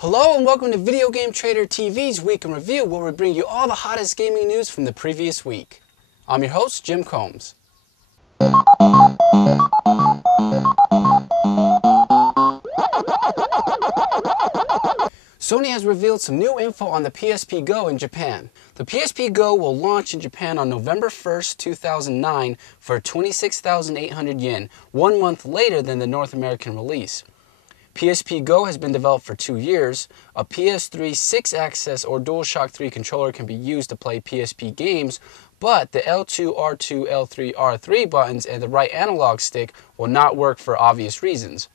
Hello and welcome to Video Game Trader TV's Week in Review, where we bring you all the hottest gaming news from the previous week. I'm your host, Jim Combs. Sony has revealed some new info on the PSP Go in Japan. The PSP Go will launch in Japan on November 1st, 2009 for 26,800 yen, 1 month later than the North American release. PSP Go has been developed for 2 years. A PS3 6-axis or DualShock 3 controller can be used to play PSP games, but the L2, R2, L3, R3 buttons and the right analog stick will not work for obvious reasons.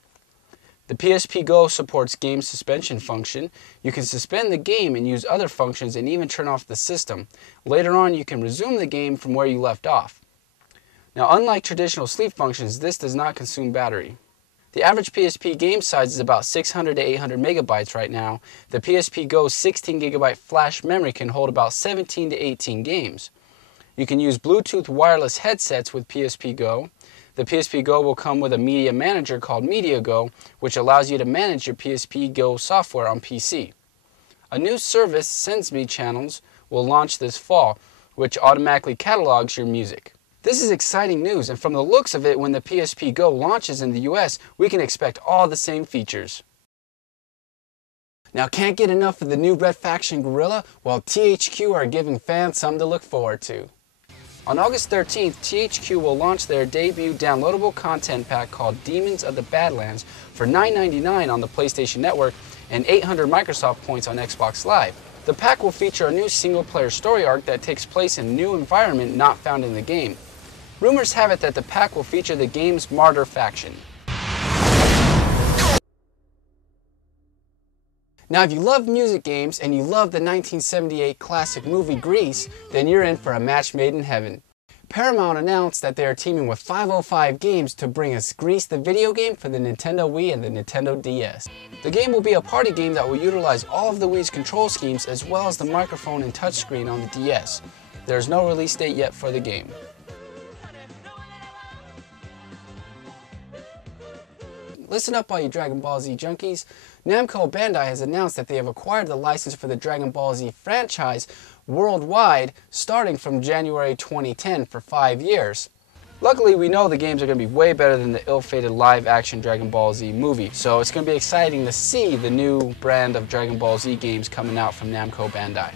The PSP Go supports game suspension function. You can suspend the game and use other functions and even turn off the system. Later on, you can resume the game from where you left off. Now, unlike traditional sleep functions, this does not consume battery. The average PSP game size is about 600 to 800 megabytes right now. The PSP Go's 16 gigabyte flash memory can hold about 17 to 18 games. You can use Bluetooth wireless headsets with PSP Go. The PSP Go will come with a media manager called MediaGo, which allows you to manage your PSP Go software on PC. A new service, SenseMe Channels, will launch this fall, which automatically catalogs your music. This is exciting news, and from the looks of it, when the PSP Go launches in the US, we can expect all the same features. Now, can't get enough of the new Red Faction Guerrilla? Well, THQ are giving fans something to look forward to. On August 13th, THQ will launch their debut downloadable content pack called Demons of the Badlands for $9.99 on the PlayStation Network and 800 Microsoft points on Xbox Live. The pack will feature a new single-player story arc that takes place in a new environment not found in the game. Rumors have it that the pack will feature the game's Martyr faction. Now, if you love music games and you love the 1978 classic movie Grease, then you're in for a match made in heaven. Paramount announced that they are teaming with 505 Games to bring us Grease the video game for the Nintendo Wii and the Nintendo DS. The game will be a party game that will utilize all of the Wii's control schemes as well as the microphone and touchscreen on the DS. There's no release date yet for the game. Listen up all you Dragon Ball Z junkies. Namco Bandai has announced that they have acquired the license for the Dragon Ball Z franchise worldwide starting from January 2010 for 5 years. Luckily, we know the games are going to be way better than the ill-fated live-action Dragon Ball Z movie, so it's going to be exciting to see the new brand of Dragon Ball Z games coming out from Namco Bandai.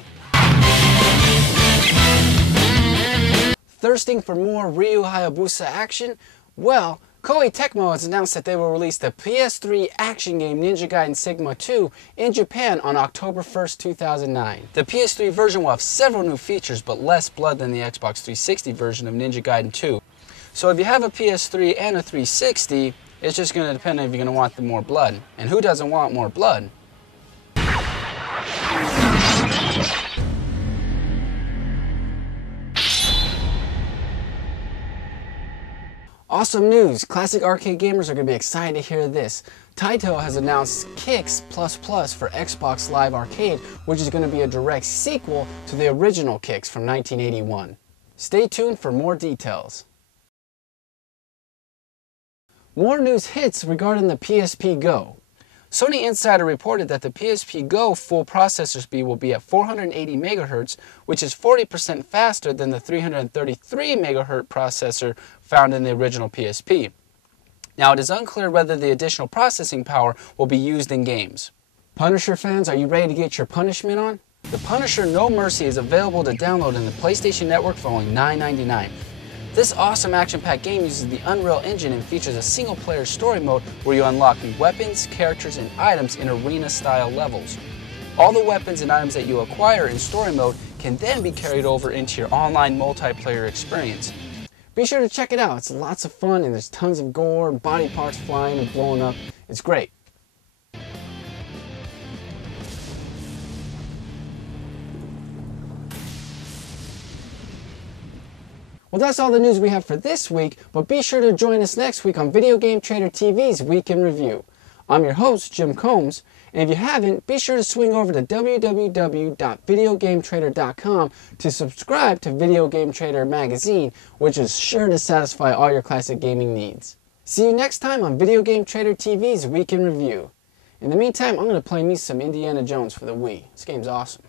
Thirsting for more Ryu Hayabusa action? Well, Koei Tecmo has announced that they will release the PS3 action game Ninja Gaiden Sigma 2 in Japan on October 1st, 2009. The PS3 version will have several new features, but less blood than the Xbox 360 version of Ninja Gaiden 2. So if you have a PS3 and a 360, it's just going to depend on if you're going to want the more blood. And who doesn't want more blood? Awesome news! Classic arcade gamers are going to be excited to hear this. Taito has announced Kicks++ for Xbox Live Arcade, which is going to be a direct sequel to the original Kicks from 1981. Stay tuned for more details. More news hits regarding the PSP Go. Sony Insider reported that the PSP Go full processor speed will be at 480 MHz, which is 40% faster than the 333 MHz processor found in the original PSP. Now, it is unclear whether the additional processing power will be used in games. Punisher fans, are you ready to get your punishment on? The Punisher No Mercy is available to download in the PlayStation Network for only $9.99. This awesome action-packed game uses the Unreal Engine and features a single-player story mode where you unlock new weapons, characters, and items in arena-style levels. All the weapons and items that you acquire in story mode can then be carried over into your online multiplayer experience. Be sure to check it out. It's lots of fun and there's tons of gore, body parts flying and blowing up. It's great. Well, that's all the news we have for this week, but be sure to join us next week on Video Game Trader TV's Week in Review. I'm your host, Jim Combs, and if you haven't, be sure to swing over to www.videogametrader.com to subscribe to Video Game Trader magazine, which is sure to satisfy all your classic gaming needs. See you next time on Video Game Trader TV's Week in Review. In the meantime, I'm going to play me some Indiana Jones for the Wii. This game's awesome.